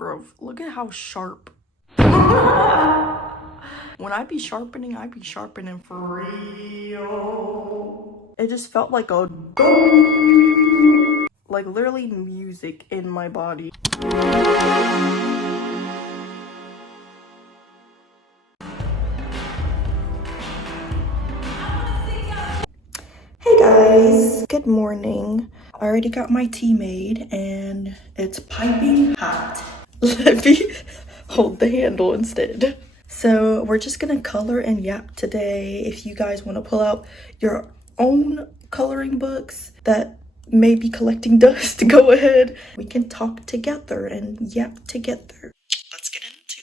Bro, look at how sharp. When I be sharpening for real. It just felt like a like literally music in my body. Hey guys, good morning. I already got my tea made and it's piping hot. Let me hold the handle instead. So we're just gonna color and yap today. If you guys want to pull out your own coloring books that may be collecting dust, go ahead. We can talk together and yap together. Let's get into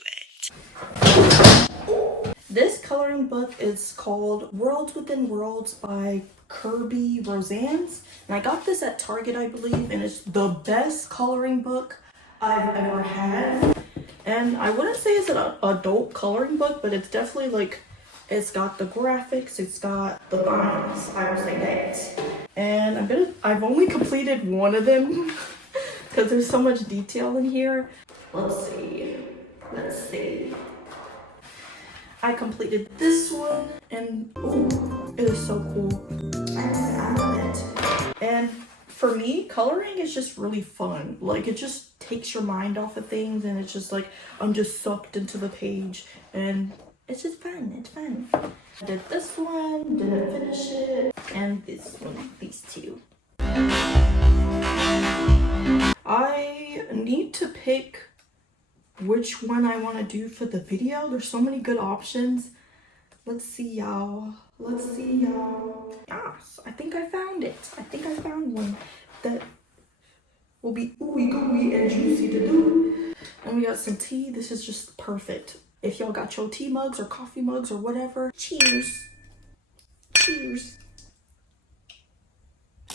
it. This coloring book is called Worlds Within Worlds by Kirby Rosannes. And I got this at Target, I believe, and it's the best coloring book I've ever had. And I wouldn't say it's an adult coloring book, but it's definitely like, it's got the graphics, it's got the lines, I would say that. And I've only completed one of them because there's so much detail in here. Let's see. I completed this one and oh, it is so cool. I love it. And for me, coloring is just really fun. Like, it just takes your mind off of things and it's just like, I'm just sucked into the page and it's just fun. It's fun. I did this one, didn't finish it, and this one, these two. I need to pick which one I want to do for the video. There's so many good options. Let's see, y'all. Yes, I think I found it. I think I found one that will be ooey gooey and juicy to do. And we got some tea. This is just perfect. If y'all got your tea mugs or coffee mugs or whatever, cheers. Cheers.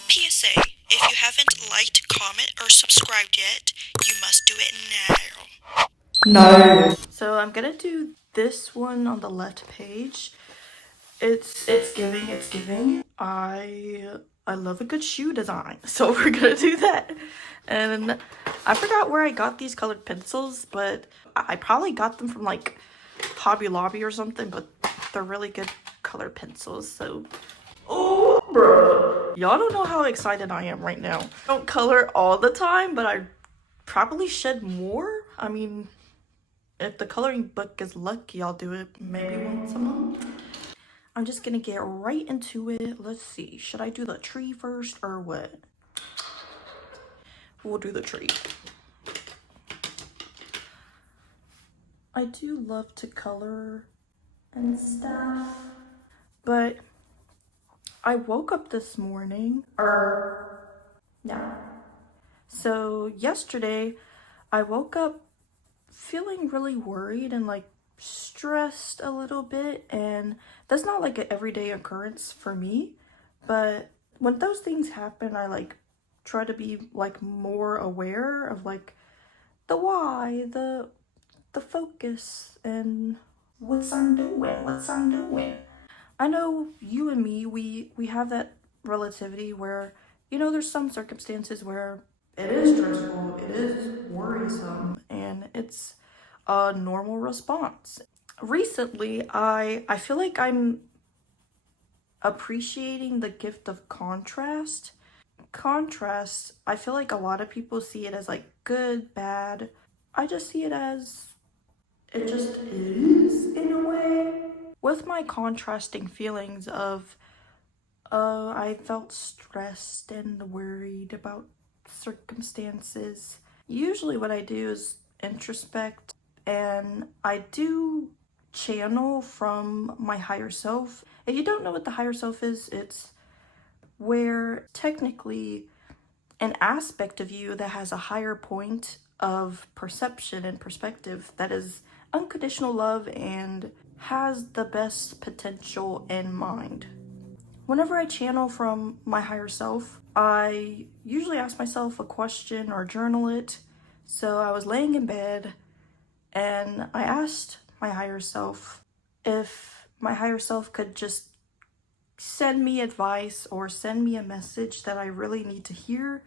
PSA, if you haven't liked, comment, or subscribed yet, you must do it now. No. So I'm gonna do this one on the left page. It's giving. I love a good shoe design, so we're gonna do that. And I forgot where I got these colored pencils, but I probably got them from like Hobby Lobby or something, but they're really good colored pencils. So oh bro, y'all don't know how excited I am right now. I don't color all the time, but I probably shed more. I mean, if the coloring book is lucky, I'll do it maybe once a month. I'm just gonna get right into it. Let's see, should I do the tree first or what? We'll do the tree. I do love to color and stuff, but I woke up this morning, so yesterday I woke up feeling really worried and like stressed a little bit, and that's not like an everyday occurrence for me, but when those things happen, I like try to be like more aware of like the why, the focus, and what I'm doing. I know you and me, we have that relativity where, you know, there's some circumstances where it is stressful, it is worrisome, and it's a normal response. Recently, I feel like I'm appreciating the gift of contrast. Contrast, I feel like a lot of people see it as like good, bad. I just see it as it just is in a way. With my contrasting feelings of I felt stressed and worried about circumstances. Usually what I do is introspect, and I do channel from my higher self. If you don't know what the higher self is, it's where technically an aspect of you that has a higher point of perception and perspective that is unconditional love and has the best potential in mind. Whenever I channel from my higher self, I usually ask myself a question or journal it. So I was laying in bed and I asked my higher self if my higher self could just send me advice or send me a message that I really need to hear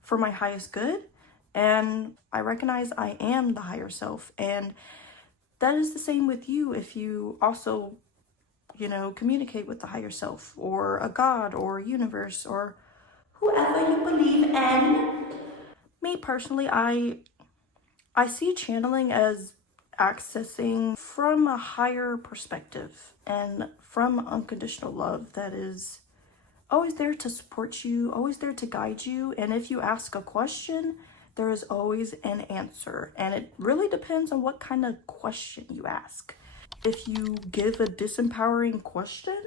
for my highest good. And I recognize I am the higher self. And that is the same with you if you also, communicate with the higher self or a god or a universe or whoever you believe in. Me personally, I see channeling as accessing from a higher perspective and from unconditional love that is always there to support you, always there to guide you. And if you ask a question, there is always an answer. And it really depends on what kind of question you ask. If you give a disempowering question,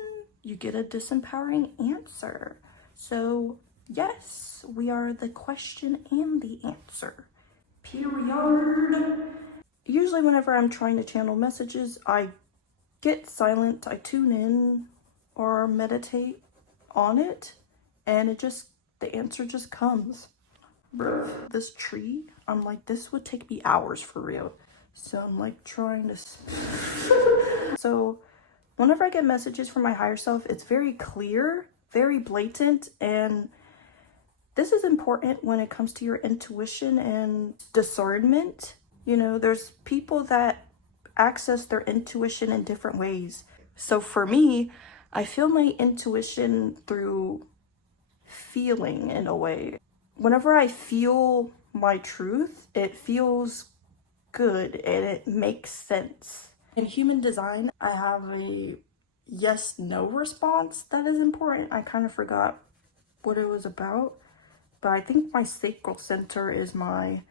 you get a disempowering answer. So, yes, we are the question and the answer. Period. Usually, whenever I'm trying to channel messages, I get silent, I tune in or meditate on it, and the answer just comes. Bro, this tree, I'm like, this would take me hours for real. So I'm like trying to. So whenever I get messages from my higher self, it's very clear, very blatant, and this is important when it comes to your intuition and discernment. There's people that access their intuition in different ways. So for me, I feel my intuition through feeling in a way. Whenever I feel my truth, it feels good and it makes sense. In human design, I have a yes no response that is important. I kind of forgot what it was about, but I think my sacral center is my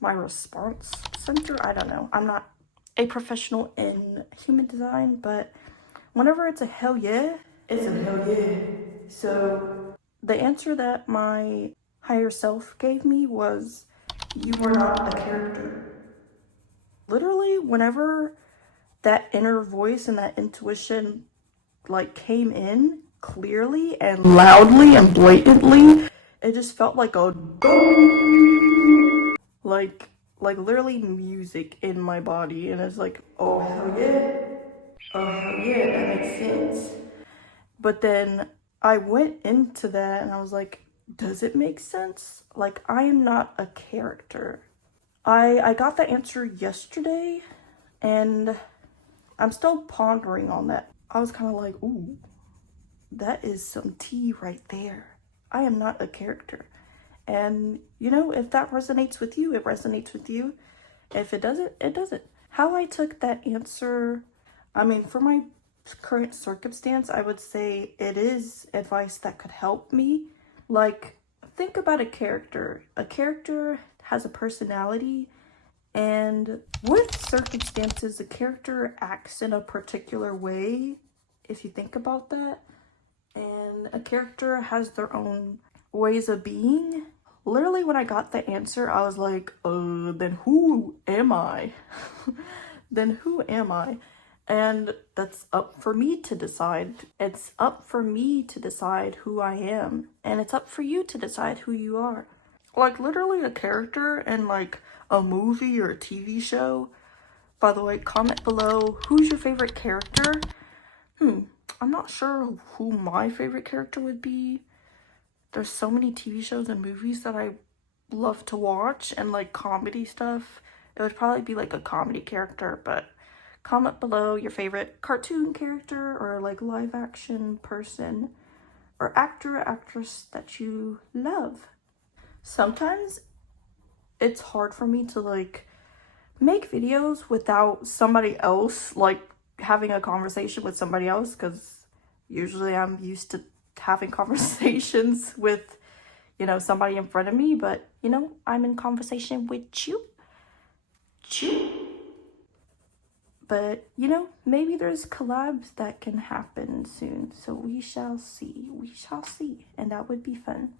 response center. I don't know. I'm not a professional in human design, but whenever it's a hell yeah, it's a hell yeah. So the answer that my higher self gave me was, you are not a character. Literally, whenever that inner voice and that intuition came in clearly and loudly and blatantly, it just felt like a like literally music in my body, and it's like, oh hell yeah, oh hell yeah, that makes sense. But then I went into that and I was like, does it make sense? Like, I am not a character. I got the answer yesterday and I'm still pondering on that. I was kind of like, ooh, that is some tea right there. I am not a character. And, if that resonates with you, it resonates with you. If it doesn't, it doesn't. How I took that answer, for my current circumstance, I would say it is advice that could help me. Like, think about a character. A character has a personality, and with circumstances, the character acts in a particular way, if you think about that. And a character has their own ways of being. Literally, when I got the answer, I was like, then who am I? Then who am I? And that's up for me to decide. It's up for me to decide who I am. And it's up for you to decide who you are. Like, literally a character in a movie or a TV show. By the way, comment below, who's your favorite character? I'm not sure who my favorite character would be. There's so many TV shows and movies that I love to watch, and comedy stuff. It would probably be a comedy character, but comment below your favorite cartoon character or live action person or actor or actress that you love. Sometimes it's hard for me to make videos without somebody else having a conversation with somebody else, because usually I'm used to having conversations with somebody in front of me, but I'm in conversation with you. But maybe there's collabs that can happen soon, so we shall see, and that would be fun.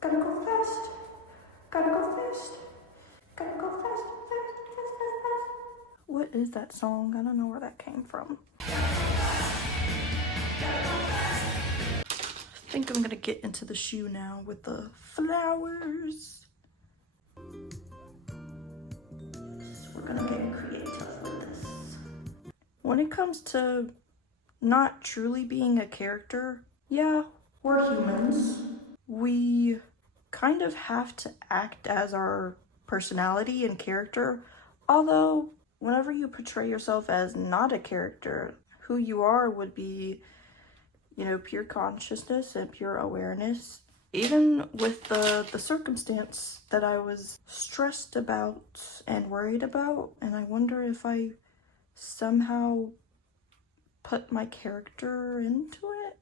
Gotta go fast, gotta go fast, gotta go fast, fast, fast, fast, fast. What is that song? I don't know where that came from. I think I'm gonna get into the shoe now with the flowers. So we're gonna get creative with this. When it comes to not truly being a character, yeah, we're humans. We of have to act as our personality and character. Although, whenever you portray yourself as not a character, who you are would be, you know, pure consciousness and pure awareness. Even with the circumstance that I was stressed about and worried about, and I wonder if I somehow put my character into it.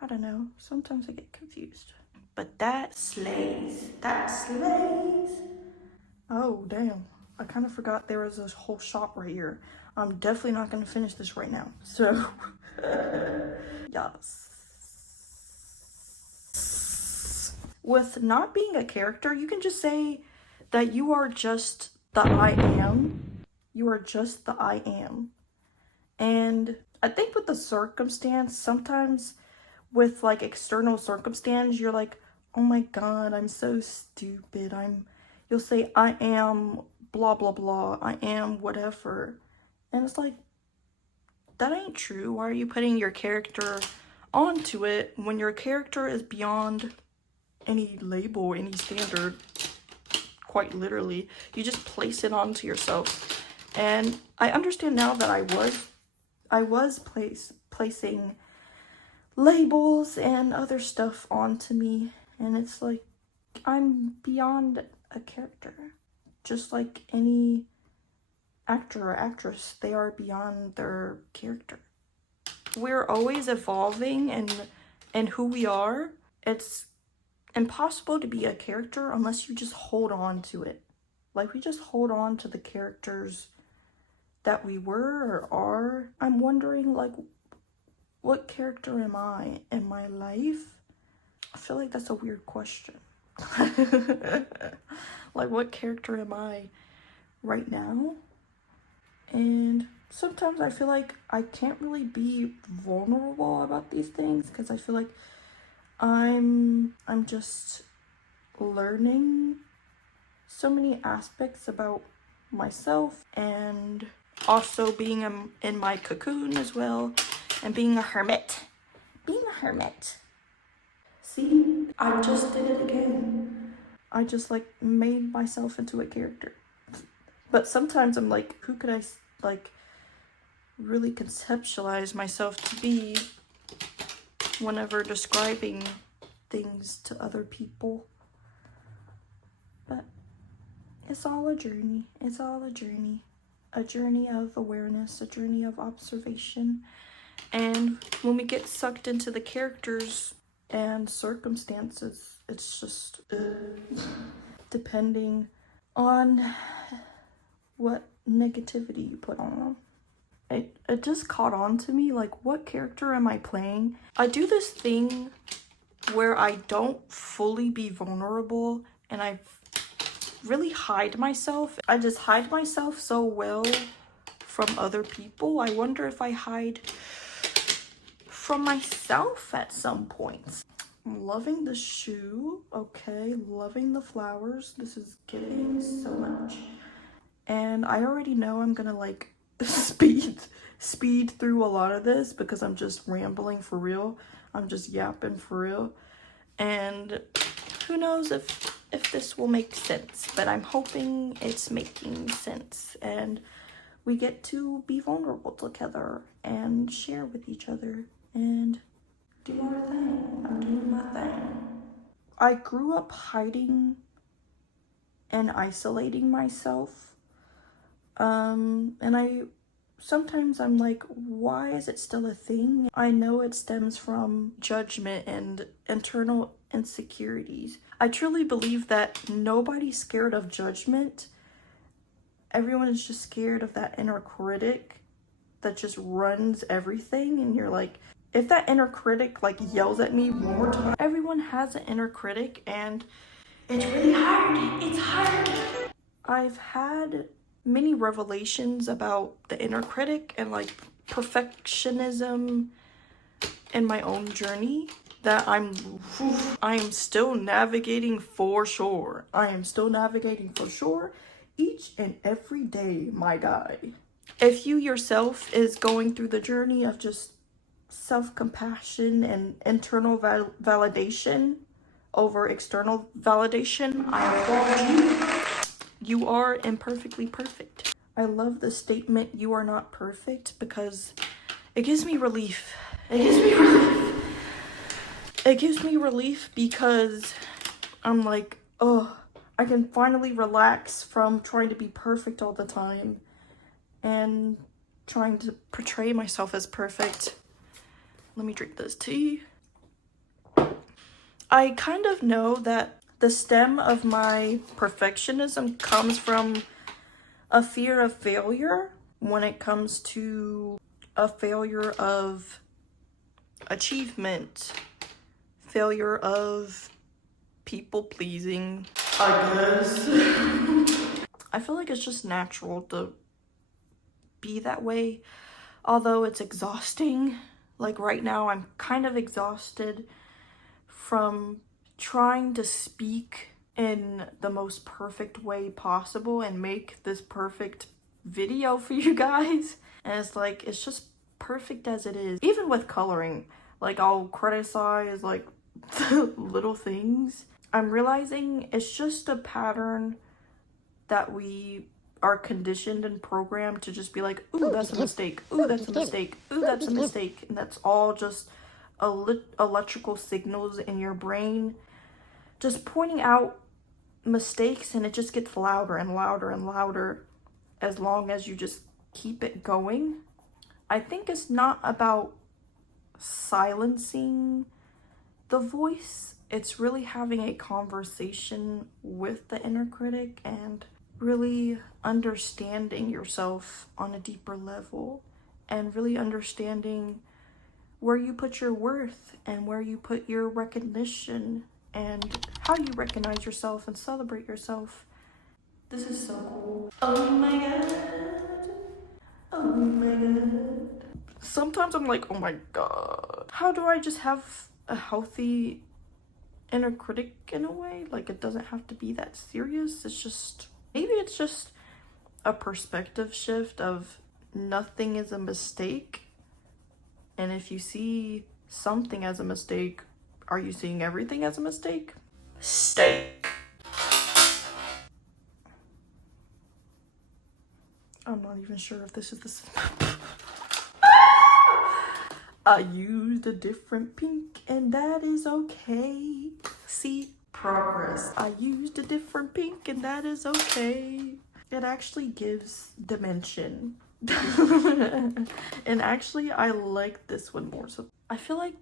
I don't know. Sometimes I get confused. But that slays. That slays. Oh, damn. I kind of forgot there was a whole shop right here. I'm definitely not going to finish this right now. So, yes. With not being a character, you can just say that you are just the I am. You are just the I am. And I think with the circumstance, sometimes with like external circumstance, you're like, oh my god, I'm so stupid. You'll say, I am blah blah blah, I am whatever. And it's like, that ain't true. Why are you putting your character onto it when your character is beyond any label, any standard? Quite literally, you just place it onto yourself. And I understand now that I was placing labels and other stuff onto me, and it's like, I'm beyond a character. Just like any actor or actress, they are beyond their character. We're always evolving and who we are. It's impossible to be a character unless you just hold on to it. Like, we just hold on to the characters that we were or are. I'm wondering, like, what character am I in my life? I feel like that's a weird question. Like, what character am I right now? And sometimes I feel like I can't really be vulnerable about these things because I feel like I'm just learning so many aspects about myself, and also being in my cocoon as well, and being a hermit. See, I just did it again. I just like made myself into a character. But sometimes I'm like, who could I like really conceptualize myself to be whenever describing things to other people? But it's all a journey. It's all a journey. A journey of awareness, a journey of observation. And when we get sucked into the characters and circumstances, it's just depending on what negativity you put on them. It just caught on to me, like, what character am I playing? I do this thing where I don't fully be vulnerable, and I really hide myself. I just hide myself so well from other people. I wonder if I hide from myself at some points. I'm loving the shoe. Okay, loving the flowers. This is getting so much. And I already know I'm gonna like speed through a lot of this because I'm just rambling for real. I'm just yapping for real. And who knows if this will make sense, but I'm hoping it's making sense and we get to be vulnerable together and share with each other and do our thing. I'm doing my thing. I grew up hiding and isolating myself. And sometimes I'm like, why is it still a thing? I know it stems from judgment and internal insecurities. I truly believe that nobody's scared of judgment. Everyone is just scared of that inner critic that just runs everything. And you're like, if that inner critic like yells at me one more time, everyone has an inner critic and it's really hard. It's hard. I've had many revelations about the inner critic and like perfectionism in my own journey that I am still navigating for sure. I am still navigating for sure each and every day, my guy. If you yourself is going through the journey of just self-compassion and internal validation over external validation. I applaud you. You are imperfectly perfect. I love the statement, "You are not perfect," because it gives me relief. It gives me relief. It gives me relief because I'm like, oh, I can finally relax from trying to be perfect all the time and trying to portray myself as perfect. Let me drink this tea. I kind of know that the stem of my perfectionism comes from a fear of failure when it comes to a failure of achievement, failure of people pleasing, I guess. I feel like it's just natural to be that way, although it's exhausting. Like right now, I'm kind of exhausted from trying to speak in the most perfect way possible and make this perfect video for you guys. And it's like, it's just perfect as it is. Even with coloring, like I'll criticize like the little things. I'm realizing it's just a pattern that we are conditioned and programmed to just be like, ooh, that's a mistake. Ooh, that's a mistake. Ooh, that's a mistake. And that's all just electrical signals in your brain just pointing out mistakes, and it just gets louder and louder and louder as long as you just keep it going. I think it's not about silencing the voice. It's really having a conversation with the inner critic and really understanding yourself on a deeper level and really understanding where you put your worth and where you put your recognition and how you recognize yourself and celebrate yourself. This is so cool. Oh my god. Oh my god. Sometimes I'm like, oh my god. How do I just have a healthy inner critic in a way? Like, it doesn't have to be that serious. It's just, maybe it's just a perspective shift of nothing is a mistake. And if you see something as a mistake, are you seeing everything as a mistake? Steak. I'm not even sure if this is the I used a different pink and that is okay. See, progress. I used a different pink and that is okay. It actually gives dimension. And actually, I like this one more. So I feel like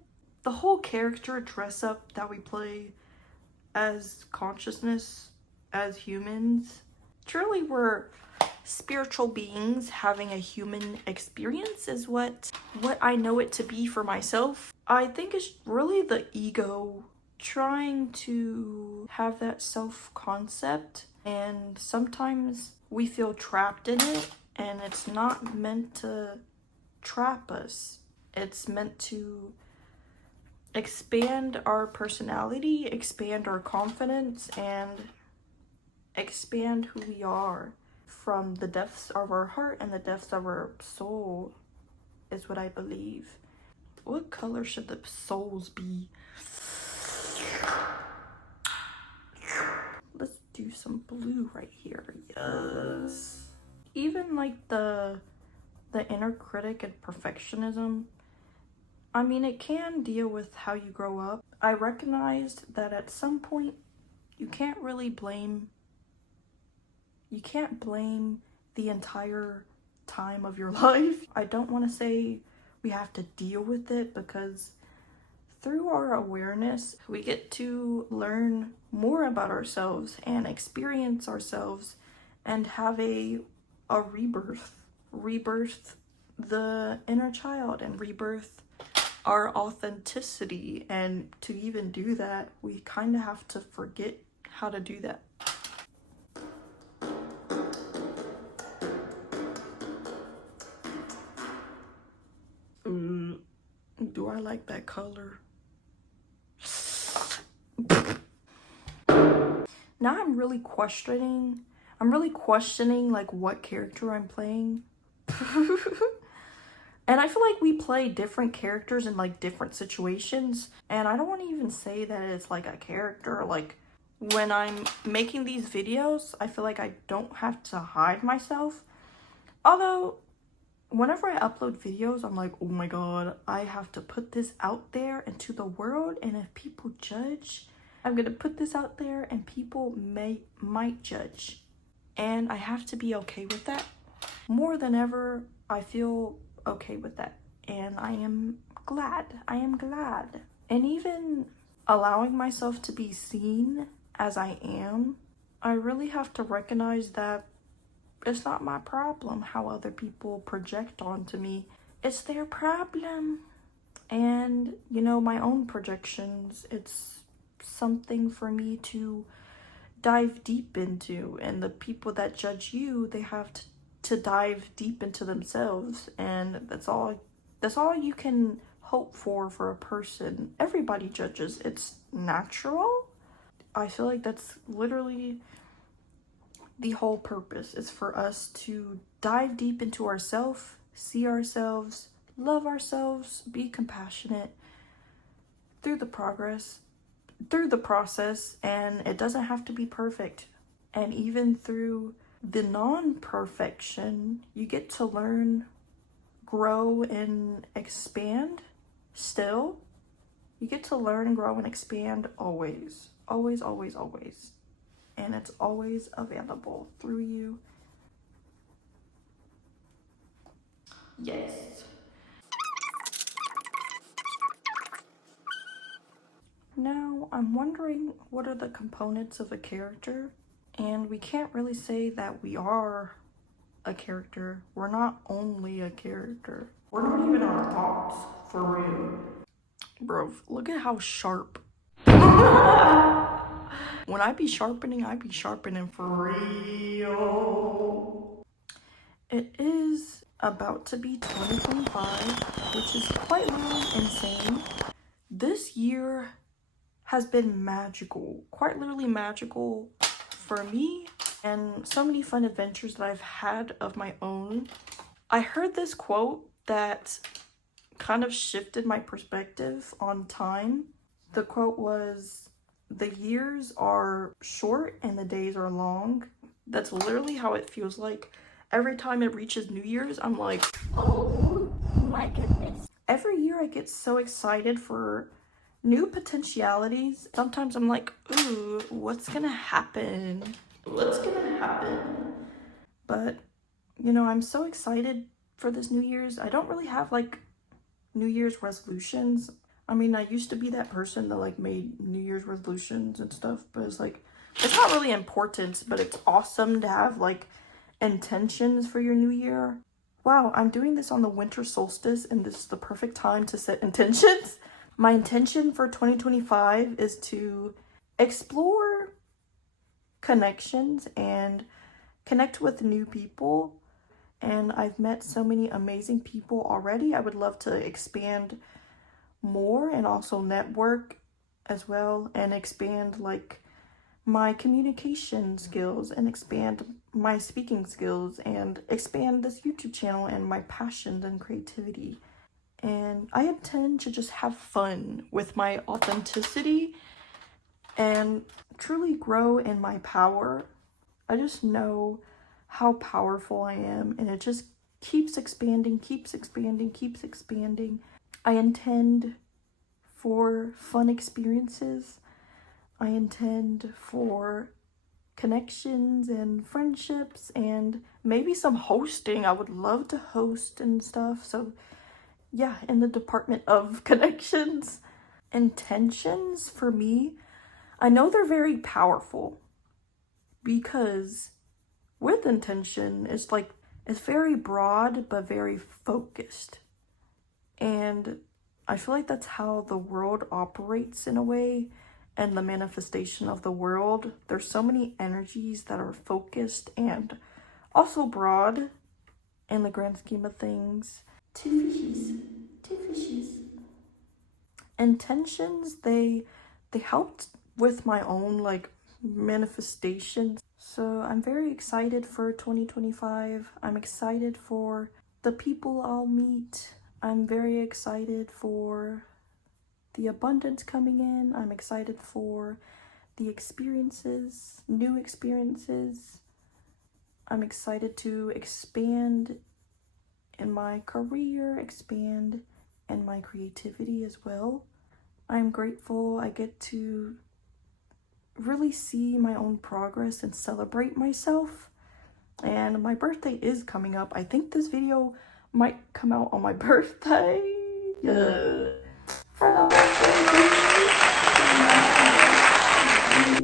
the whole character dress up that we play as consciousness, as humans, truly we're spiritual beings having a human experience is what I know it to be for myself. I think it's really the ego trying to have that self-concept, and sometimes we feel trapped in it, and it's not meant to trap us. It's meant to expand our personality, expand our confidence, and expand who we are from the depths of our heart and the depths of our soul, is what I believe. What color should the souls be? Let's do some blue right here. Yes. Even like the inner critic and perfectionism, I mean, it can deal with how you grow up. I recognized that at some point you can't blame the entire time of your life. I don't want to say we have to deal with it, because through our awareness, we get to learn more about ourselves and experience ourselves and have a rebirth the inner child and rebirth our authenticity. And to even do that, we kind of have to forget how to do that. Do I like that color? Now I'm really questioning like what character I'm playing. And And I feel like we play different characters in like different situations. And I don't want to even say that it's like a character. Like when I'm making these videos, I feel like I don't have to hide myself. Although whenever I upload videos, I'm like, oh my god, I have to put this out there into the world. And if people judge, I'm gonna put this out there and people might judge. And I have to be okay with that. More than ever, I feel okay with that. And I am glad. I am glad. And even allowing myself to be seen as I am, I really have to recognize that it's not my problem how other people project onto me. It's their problem. And, you know, my own projections, it's something for me to dive deep into. And the people that judge you, they have to dive deep into themselves. And that's all you can hope for a person. Everybody judges. It's natural. I feel like that's literally the whole purpose, is for us to dive deep into ourselves, see ourselves, love ourselves, be compassionate through the process, and it doesn't have to be perfect. And even through the non-perfection, you get to learn, grow, and expand still. You get to learn and grow and expand always. Always, always, always. And it's always available through you. Yes. Now, I'm wondering, what are the components of a character? And we can't really say that we are a character. We're not only a character. We're not even our thoughts, for real. Bro, look at how sharp. When I be sharpening for real. It is about to be 2025, which is quite literally insane. This year has been magical, quite literally magical for me, and so many fun adventures that I've had of my own. I heard this quote that kind of shifted my perspective on time. The quote was, "The years are short and the days are long." That's literally how it feels like. Every time it reaches New Year's, I'm like, oh my goodness. Every year I get so excited for new potentialities. Sometimes I'm like, ooh, what's gonna happen? What's gonna happen? But, you know, I'm so excited for this New Year's. I don't really have like New Year's resolutions. I mean, I used to be that person that like made New Year's resolutions and stuff, but it's like, it's not really important, but it's awesome to have like intentions for your new year. Wow, I'm doing this on the winter solstice and this is the perfect time to set intentions. My intention for 2025 is to explore connections and connect with new people. And I've met so many amazing people already. I would love to expand more and also network as well, and expand like my communication skills and expand my speaking skills and expand this YouTube channel and my passions and creativity. And I intend to just have fun with my authenticity and truly grow in my power. I just know how powerful I am, and it just keeps expanding, keeps expanding, keeps expanding. I intend for fun experiences. I intend for connections and friendships and maybe some hosting. I would love to host and stuff. So yeah, in the department of connections. Intentions for me, I know they're very powerful, because with intention, it's like, it's very broad but very focused. And I feel like that's how the world operates in a way, and the manifestation of the world. There's so many energies that are focused and also broad in the grand scheme of things. Two fishies. Two fishies. Intentions, they helped with my own like manifestations. So I'm very excited for 2025. I'm excited for the people I'll meet. I'm very excited for the abundance coming in. I'm excited for the experiences, new experiences. I'm excited to expand in my career, expand in my creativity as well. I'm grateful I get to really see my own progress and celebrate myself. And my birthday is coming up. I think this video might come out on my birthday.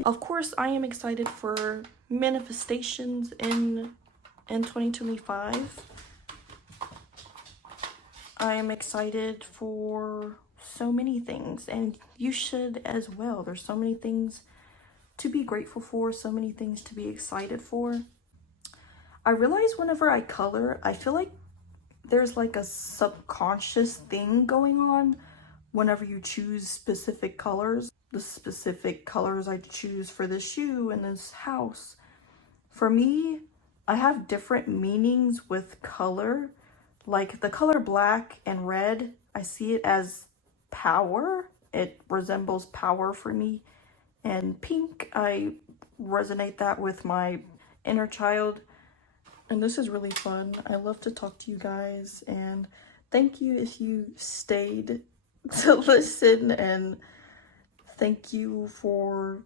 Of course, I am excited for manifestations in 2025. I am excited for so many things, and you should as well. There's so many things to be grateful for, so many things to be excited for. I realize whenever I color, I feel like there's like a subconscious thing going on whenever you choose specific colors. The specific colors I choose for this shoe and this house. For me, I have different meanings with color. Like the color black and red, I see it as power. It resembles power for me. And pink, I resonate that with my inner child. And this is really fun. I love to talk to you guys, and thank you if you stayed to listen, and thank you for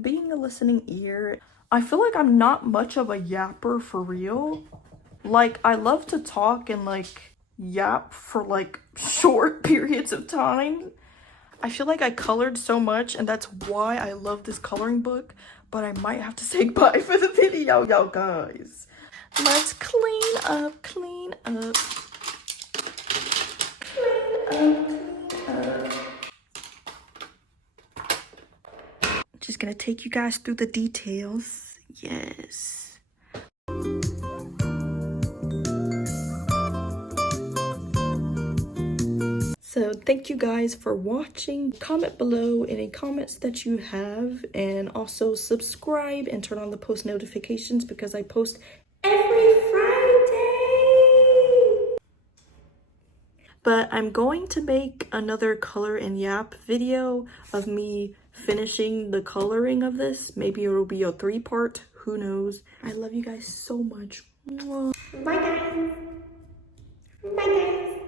being a listening ear. I feel like I'm not much of a yapper for real. Like, I love to talk and like yap for like short periods of time. I feel like I colored so much, and that's why I love this coloring book, but I might have to say goodbye for the video, y'all guys. Let's clean up, clean up, clean up. Just gonna take you guys through the details. Yes. So thank you guys for watching. Comment below any comments that you have, and also subscribe and turn on the post notifications because I post every Friday. But I'm going to make another color and yap video of me finishing the coloring of this. Maybe it'll be a 3-part, who knows. I love you guys so much. Bye guys. Bye guys.